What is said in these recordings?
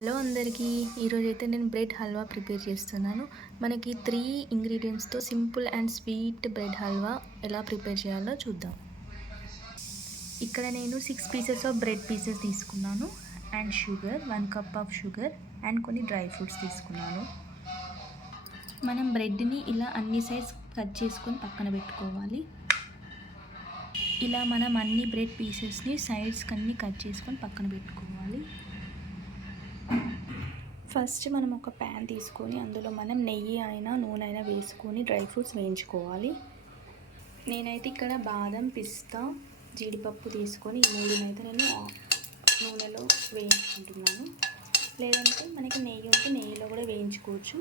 Hello అందరికీ ఈరోజు అయితే నేను బ్రెడ్ హల్వా ప్రిపేర్ చేస్తున్నాను. మనకి 3 ఇంగ్రీడియంట్స్తో simple and sweet bread halwa ఎలా ప్రిపేర్ చేయాలో చూద్దాం. ఇక్కడ నేను 6 పీసెస్ ఆఫ్ బ్రెడ్ పీసెస్ తీసుకున్నాను and sugar 1 cup of sugar and కొన్ని డ్రై ఫ్రూట్స్ తీసుకున్నాను. మనం బ్రెడ్ని ఇలా అన్ని సైడ్స్ కట్ చేసుకొని పక్కన పెట్టుకోవాలి. ఇలా మనం అన్ని బ్రెడ్ పీసెస్ని సైడ్స్కి అన్ని కట్ చేసుకొని పక్కన పెట్టుకోవాలి. ఫస్ట్ మనం ఒక ప్యాన్ తీసుకొని అందులో మనం నెయ్యి అయినా నూనె అయినా వేసుకొని డ్రై ఫ్రూట్స్ వేయించుకోవాలి. నేనైతే ఇక్కడ బాదం, పిస్తా, జీడిపప్పు తీసుకొని ఈ మూడునైతే నేను నూనెలో వేయించుకుంటున్నాను. లేదంటే మనకి నెయ్యి ఉంటే నెయ్యిలో కూడా వేయించుకోవచ్చు.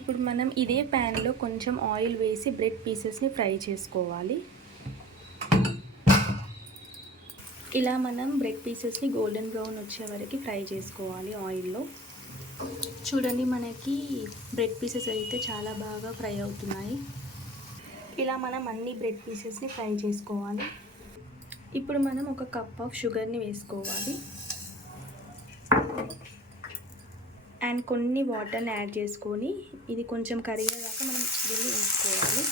ఇప్పుడు మనం ఇదే ప్యాన్లో కొంచెం ఆయిల్ వేసి బ్రెడ్ పీసెస్ని ఫ్రై చేసుకోవాలి. ఇలా మనం బ్రెడ్ పీసెస్ని గోల్డెన్ బ్రౌన్ వచ్చే వరకు ఫ్రై చేసుకోవాలి ఆయిల్లో. చూడండి, మనకి బ్రెడ్ పీసెస్ అయితే చాలా బాగా ఫ్రై అవుతున్నాయి. ఇలా మనం అన్ని బ్రెడ్ పీసెస్ని ఫ్రై చేసుకోవాలి. ఇప్పుడు మనం ఒక కప్ ఆఫ్ షుగర్ని వేసుకోవాలి అండ్ కొన్ని వాటర్ని యాడ్ చేసుకొని ఇది కొంచెం కరిగేదాకా మనం దీన్ని ఉంచుకోవాలి.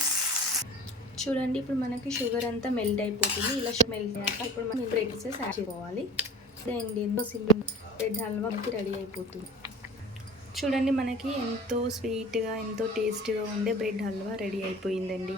చూడండి, ఇప్పుడు మనకి షుగర్ అంతా మెల్ట్ అయిపోతుంది. ఇలా మెల్ట్ అయ్యాక ఇప్పుడు మనం బ్రెడ్ పీసెస్ యాడ్ చేసుకోవాలి. అండి ఎంతో సింపుల్ బ్రెడ్ హల్వా రెడీ అయిపోతుంది. చూడండి, మనకి ఎంతో స్వీట్గా ఎంతో టేస్టీగా ఉండే బ్రెడ్ హల్వా రెడీ అయిపోయిందండి.